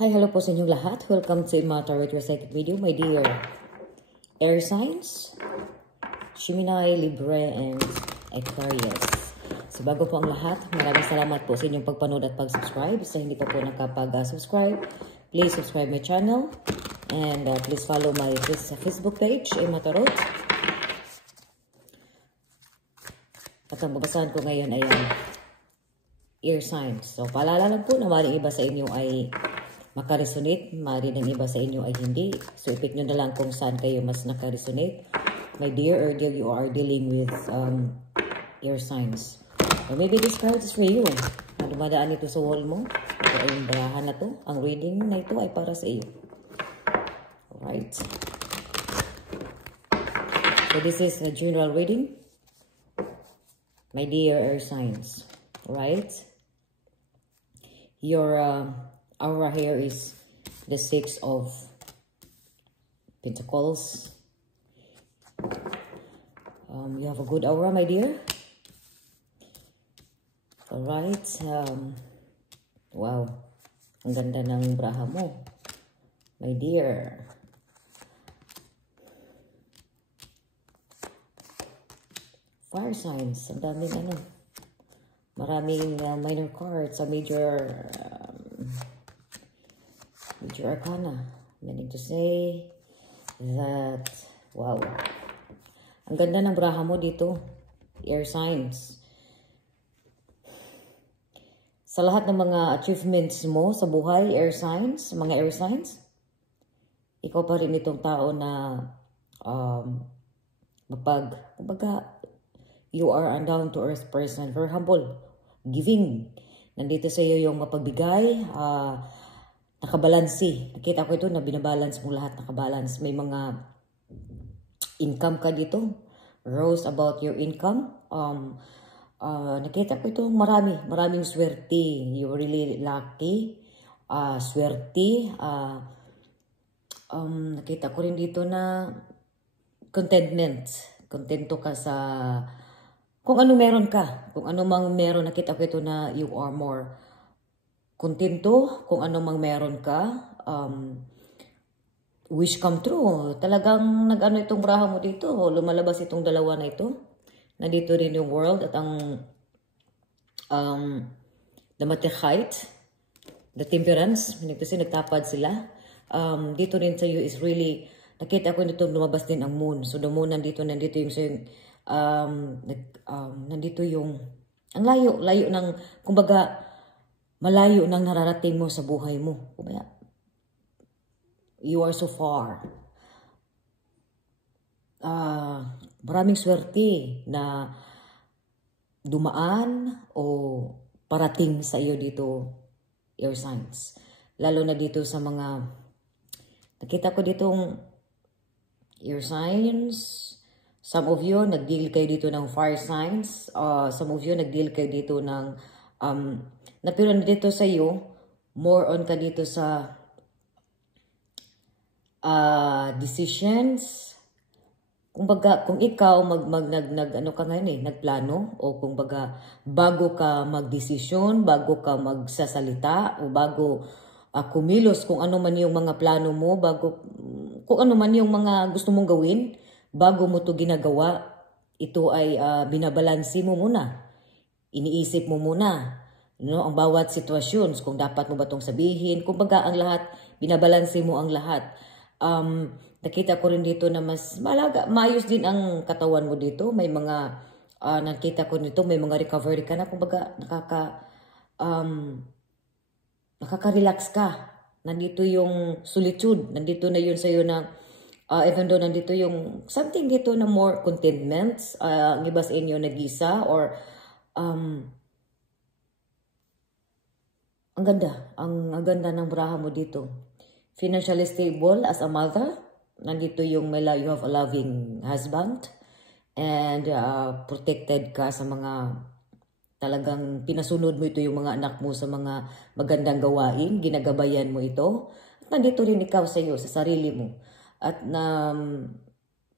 Hi, hello po sa inyong lahat. Welcome to my tarot recited video, my dear air signs, Gemini, Libra, and Aquarius. So bago po ang lahat, maraming salamat po sa inyong pagpanood at pag-subscribe. Sa hindi pa po nakapag-subscribe, please subscribe my channel and please follow my Facebook page, Emma Tarot. At ang babasahan ko ngayon ay air signs. So paalala lang po na maaaring iba sa inyo ay makaresonate, maaari ng iba sa inyo ay hindi. So, ipik nyo na lang kung saan kayo mas nakaresonate. My dear, or dear, you are dealing with air signs. Or maybe this card is for you. Dumadaan ito sa wall mo. Ito ay yung barahan na to. Ang reading na ito ay para sa iyo. Alright. So, this is a general reading. My dear air signs. Alright. Your aura here is the Six of Pentacles. You have a good aura, my dear. Alright. Wow. Ang ganda ng braha mo, my dear. Fire signs. Ang daming ano. Maraming minor cards. A major arcana, meaning to say that, wow, ang ganda ng braha mo dito, air signs. Sa lahat ng mga achievements mo sa buhay, air signs, mga air signs, ikaw pa rin itong tao na kumbaga, you are a down-to-earth person, very humble, giving. Nandito sa iyo yung mapagbigay, nakabalansi. Nakita ko ito na binabalance mo lahat, nakabalance. May mga income ka dito. Rose about your income. Nakita ko ito maraming swerte. You're really lucky. Swerte. Nakita ko rin dito na contentment. Kontento ka sa kung ano meron ka. Kung ano mang meron, nakita ko ito na you are more kontento kung ano mang meron ka. Wish come true. Talagang nag-ano itong braha mo dito. Lumalabas itong dalawa na ito. Nandito rin yung world at ang the Matechite, the temperance. Kasi nagtapad sila. Dito rin sa iyo is really, nakita ko nito lumabas din ang moon. So the moon nandito yung sa nandito yung ang layo ng kumbaga malayo nang nararating mo sa buhay mo. Kumbaga, you are so far. Maraming swerte na dumaan o parating sa iyo dito, air signs. Lalo na dito sa mga, nakita ko ditong air signs. Some of you, nag-deal kayo dito ng fire signs. Some of you, nag-deal kayo dito ng pero dito sa iyo, more on ka dito sa decisions. Kumbaga, kung ikaw ano ka ngayon nagplano, o kumbaga, bago ka magdesisyon, bago ka magsasalita, o bago kumilos kung ano man yung mga plano mo, kung ano man yung mga gusto mong gawin, bago mo to ginagawa, ito ay binabalansi mo muna. Iniisip mo muna. Ang bawat sitwasyon, kung dapat mo ba itong sabihin, kumbaga ang lahat, binabalanse mo ang lahat. Nakita ko rin dito na mas maayos din ang katawan mo dito. May mga, nakita ko nito, may mga recovery ka na, kumbaga nakaka-relax ka. Nandito yung solitude, nandito na yun sa'yo na, even though nandito yung something dito na more contentment, ang iba sa inyo nag-isa, or ang ganda ng braha mo dito. Financially stable as a mother. Nandito yung you have a loving husband. And protected ka sa mga talagang pinasunod mo ito yung mga anak mo sa mga magandang gawain. Ginagabayan mo ito. At nandito rin ikaw sa iyo, sa sarili mo. At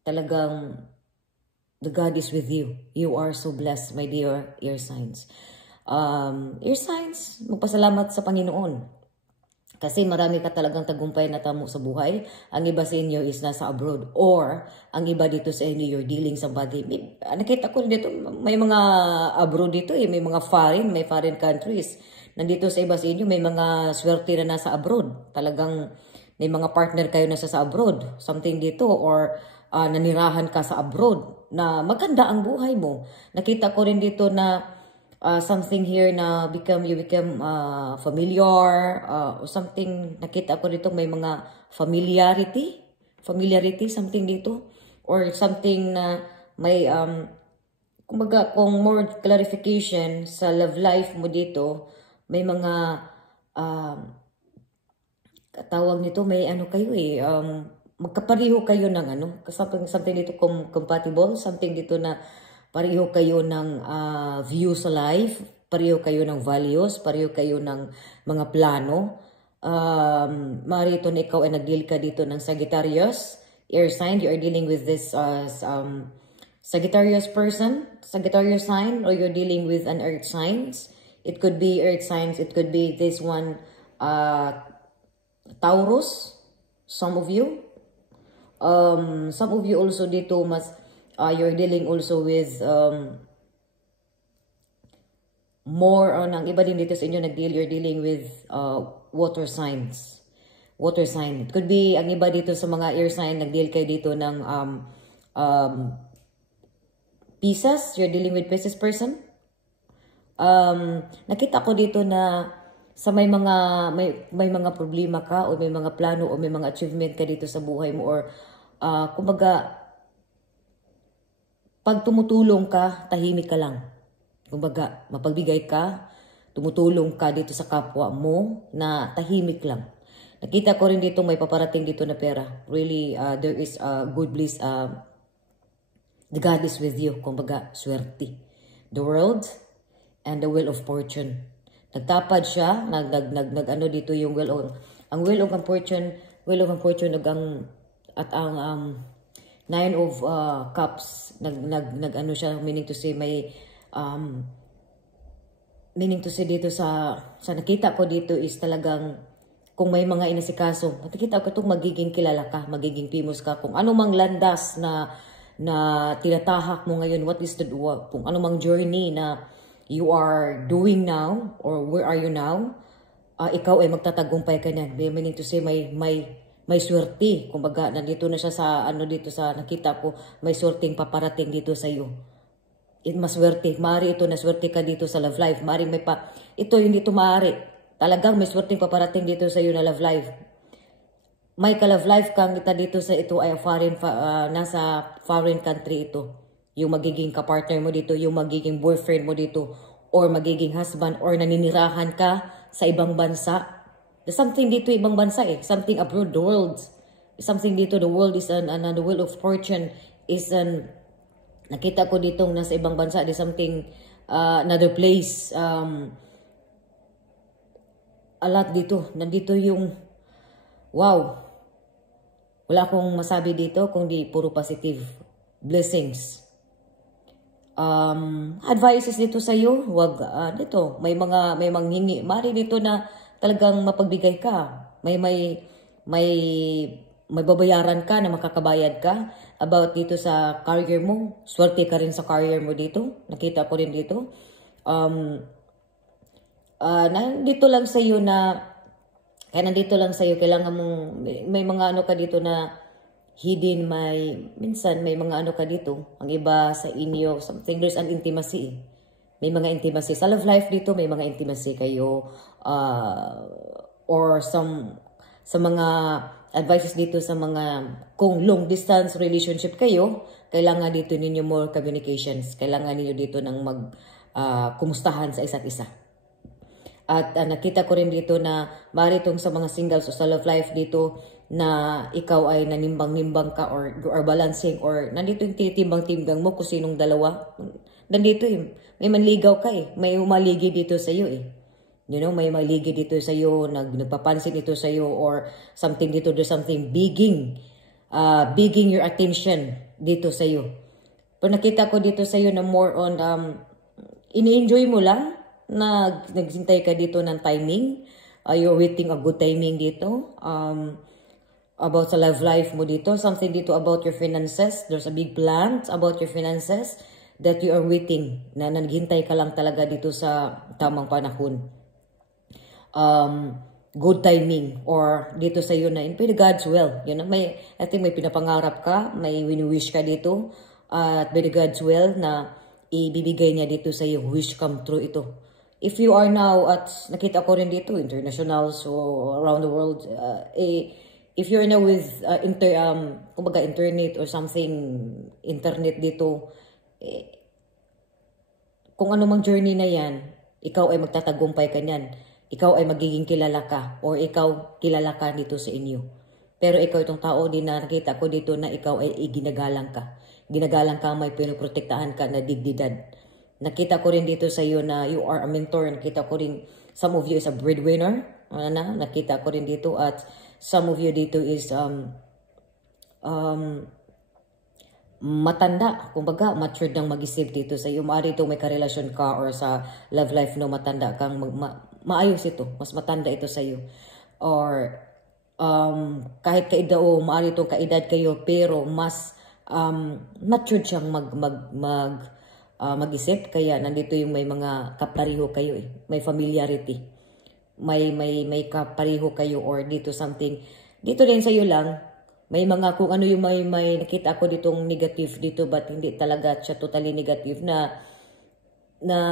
talagang the God is with you. You are so blessed, my dear air signs. Air signs, magpasalamat sa Panginoon. Kasi marami ka talagang tagumpay na tamo sa buhay. Ang iba sa inyo is nasa abroad. Or, ang iba dito sa inyo, you're dealing somebody. Nakita ko dito, may mga abroad dito eh. May mga may foreign countries. Nandito sa iba sa inyo, may mga swerte na nasa abroad. Talagang may mga partner kayo nasa sa abroad. Something dito. Or, nanirahan ka sa abroad. Na maganda ang buhay mo. Nakita ko rin dito na something here na you become familiar or something. Nakita ko dito may mga familiarity something dito, or something na may kumbaga kung more clarification sa love life mo dito, may mga tawag nito, may ano kayo eh, magkapareho kayo ng something dito compatible, something dito na pareho kayo ng view sa life, pareho kayo ng values, pareho kayo ng mga plano. Marito na ikaw ay nag-deal ka dito ng Sagittarius, air sign. You are dealing with this Sagittarius person, Sagittarius sign, or you're dealing with an earth signs. It could be earth signs, it could be this one, Taurus, some of you. Some of you also dito you're dealing also with more on ang iba din dito sa inyo you're dealing with water signs. Water sign. It could be ang iba dito sa mga air sign, nag-deal kayo dito ng Pisces. You're dealing with Pisces person. Nakita ko dito na sa may mga problema ka, o may mga plano, o may mga achievement ka dito sa buhay mo, or kumbaga pag tumutulong ka, tahimik ka lang. Kumbaga, mapagbigay ka, tumutulong ka dito sa kapwa mo, na tahimik lang. Nakita ko rin dito, may paparating dito na pera. Really, there is a good bliss. The God is with you. Kumbaga, swerte. The world and the wheel of fortune. Nagtapad siya, ano dito yung ang wheel of fortune, at ang Nine of Cups, ano siya, meaning to say may meaning to say dito sa nakita ko dito is talagang kung may mga inasikaso, nakita ko itong magiging kilala ka, magiging famous ka, kung ano mang landas na tinatahak mo ngayon, kung ano mang journey na you are doing now, or where are you now, ikaw ay magtatagumpay ka niyan. Meaning to say may swerte. Kumbaga, nandito na siya sa, dito sa nakita ko, may swerteng paparating dito sa iyo. Maswerte. Maari ito na swerte ka dito sa love life. Maari ito hindi ito maari. Talagang may swerteng paparating dito sa iyo na love life. May ka-love life kang kita dito sa ito ay nasa foreign country ito. Yung magiging kapartner mo dito, yung magiging boyfriend mo dito, or magiging husband, or naninirahan ka sa ibang bansa. There's something dito ibang bansa eh. Something abroad, the world. Something dito, the world is the wheel of fortune is nakita ko dito nasa ibang bansa. There's something, another place. A lot dito. Nandito yung, wow. Wala akong masabi dito kundi puro positive. Blessings. Advices dito sa iyo, wag dito, may manghingi. Mari dito na talagang mapagbigay ka. May babayaran ka na makakabayad ka about dito sa career mo. Swerte ka rin sa career mo dito. Nakita ko rin dito. Nandito lang sa iyo kailangan mong may mga ka dito na hidden, minsan may mga ka dito. Ang iba sa inyo, something, there's an intimacy eh. May mga intimacy. Sa love life dito, may mga intimacy kayo. Or sa mga advices dito sa mga, kung long distance relationship kayo, kailangan dito ninyo more communications. Kailangan ninyo dito ng kumustahan sa isa't isa. At nakita ko rin dito na maritong sa mga singles o sa love life dito na ikaw ay nanimbang-nimbang ka or balancing, or nandito yung titimbang-timbang mo kung sinong dalawa. Nandito may manligaw ka eh. May umaligi dito sa iyo eh. You know, may maligi dito sa iyo, nagpapansin ito sa iyo, or something dito, there's something bigging your attention dito sa iyo. Pero nakita ko dito sa iyo na more on, ini-enjoy mo lang, nagsintay ka dito ng timing, You're waiting a good timing dito. About sa love life mo dito. Something dito about your finances. There's a big plan about your finances that you are waiting. Na naghintay ka lang talaga dito sa tamang panahon. Good timing or dito sa iyo na in God's will. Yun, I think may pinapangarap ka, may wini-wish ka dito. At by God's will na ibibigay niya dito sa iyo. Wish come true ito. If you are now at nakita ko rin dito, internationals or around the world, if you're now with kumbaga internet or something, internet dito, kung ano mang journey na yan, ikaw ay magtatagumpay ka niyan. Ikaw ay magiging kilala ka or ikaw kilala ka dito sa inyo. Pero ikaw itong tao din na nakita ko dito na ikaw ay ginagalang ka. Ginagalang ka, may pinoprotektahan ka na digdidad. Nakita ko rin dito sa iyo na you are a mentor. Nakita ko rin, some of you is a breadwinner. Nakita ko rin dito at some of you dito is matanda. Kumbaga, matured nang mag-isip dito sa iyo. Maari ito may karelasyon ka or sa love life no matanda kang maayos ito. Mas matanda ito sa iyo. Or kahit kaedad o maari itong kaedad kayo pero mas matured siyang mag-isip. Kaya nandito yung may mga kapareho kayo eh. May familiarity. May kapareho kayo or dito something. Dito din sa iyo lang. May mga kung ano yung may nakita ako ditong negative dito but hindi talaga siya totally negative na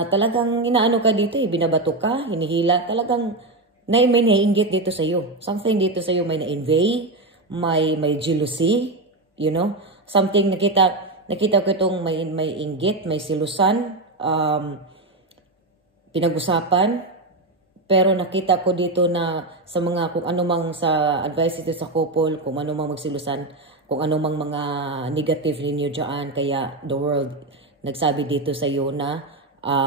talagang inaano ka dito eh. Binabato ka, hinihila. Talagang may naiinggit dito sa iyo. Something dito sa iyo may na-envy, may jealousy, you know. Something nakita ko itong may inggit, may silusan, pinag-usapan. Pero nakita ko dito na sa mga kung ano mang sa advice dito sa couple, kung ano mang magsilusan, kung ano mang mga negative ninyo dyan, kaya the world nagsabi dito sa iyo na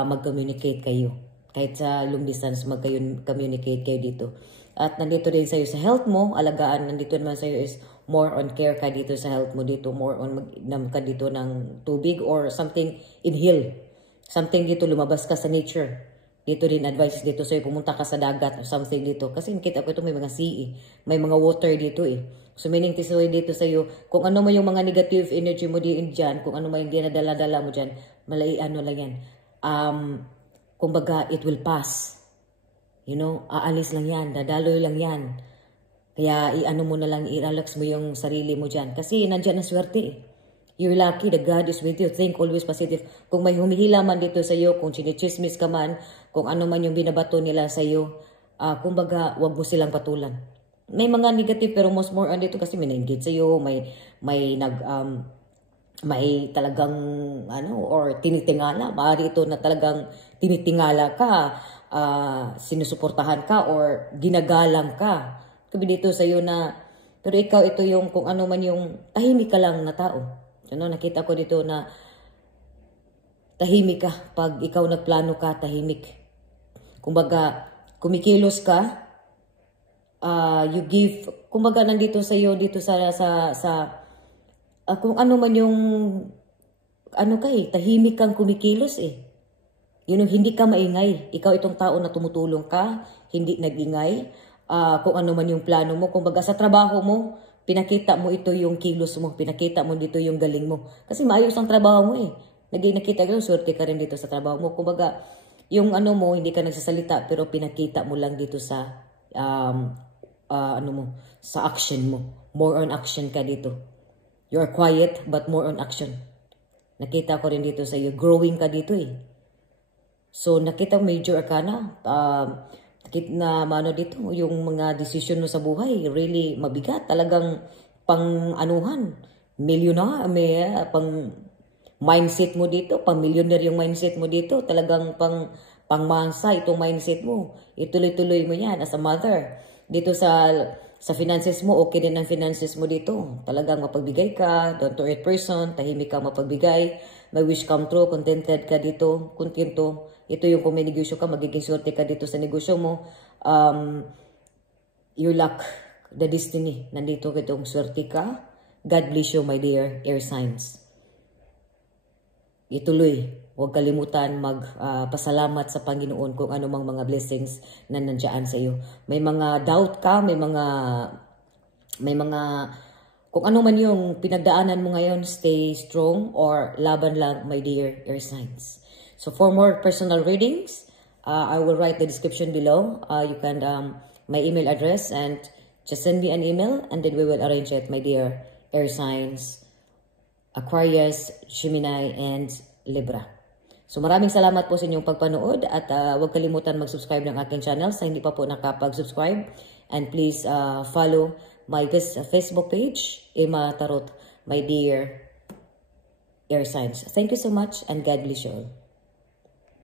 mag-communicate kayo. Kahit sa long distance, mag-communicate kayo dito. At nandito din sa iyo sa health mo, alagaan, nandito naman sa iyo is more on care ka dito sa health mo dito, more on mag ka dito ng tubig or something, inhale. Something dito, lumabas ka sa nature. Dito din advice dito sa'yo, pumunta ka sa dagat or something dito. Kasi nakita ko ito may mga sea may mga water dito eh. So meaning tisoy dito sa'yo, kung ano mo yung mga negative energy mo dyan, kung ano mo yung dinadala-dala mo dyan, ano lang yan. Kumbaga, it will pass. You know, aalis lang yan, dadaloy lang yan. Kaya i-ano mo na lang, i-relax mo yung sarili mo dyan. Kasi nandyan ang swerte eh. You're lucky that God is with you. Think always positive. Kung may humihila man dito sa iyo, kung chinichismis ka man, kung ano man yung binabato nila sa iyo, kumbaga, wag mo silang patulan. May mga negative pero most more on dito kasi may na-engage sa iyo, may talagang or tinitingala. Maaari ito na talagang tinitingala ka, sinusuportahan ka or ginagalang ka. Sabi dito sa iyo na pero ikaw ito yung kung ano man yung tahimik ka lang na tao. Nakita ko dito na tahimik ka. Pag ikaw nagplano ka, tahimik. Kumbaga, kumikilos ka, you give, kumbaga nandito sa iyo, dito kung ano man yung, tahimik kang kumikilos eh. Yun yung hindi ka maingay. Ikaw itong tao na tumutulong ka, hindi nag-ingay. Kung ano man yung plano mo, kumbaga sa trabaho mo, pinakita mo ito yung kilos mo, pinakita mo dito yung galing mo. Kasi maayos ang trabaho mo eh. Nakita ko, swerte ka rin dito sa trabaho mo. Kumbaga, yung ano mo, hindi ka nagsasalita, pero pinakita mo lang dito sa, sa action mo. More on action ka dito. You are quiet, but more on action. Nakita ko rin dito sa iyo, growing ka dito eh. So, nakita major arcana, dito, yung mga decision mo sa buhay, really mabigat. Talagang pang-anuhan, pang mindset mo dito, pang-millionaire yung mindset mo dito. Talagang pang-masa itong mindset mo. Ituloy-tuloy mo yan as a mother. Dito sa finances mo, okay din ang finances mo dito. Talagang mapagbigay ka, down to earth person, tahimik ka mapagbigay, may wish come true, contented ka dito, kontento. Ito yung kung may negosyo ka, magiging swerte ka dito sa negosyo mo. Your luck, the destiny, nandito kitong swerte ka. God bless you, my dear air signs. Ituloy. huwag kalimutan magpasalamat sa Panginoon kung ano mang mga blessings na nandiyan sa iyo. May mga doubt ka, may mga kung ano man yung pinagdaanan mo ngayon, stay strong or laban lang, my dear air signs. So for more personal readings, I will write the description below. You can my email address, and just send me an email and then we will arrange it, my dear air signs, Aquarius, Gemini, and Libra. So maraming salamat po sa inyong pagpanood at huwag kalimutan mag-subscribe ng aking channel sa hindi pa po nakapag-subscribe. And please follow my Facebook page, Emma Tarot, my dear air signs. Thank you so much and God bless you all.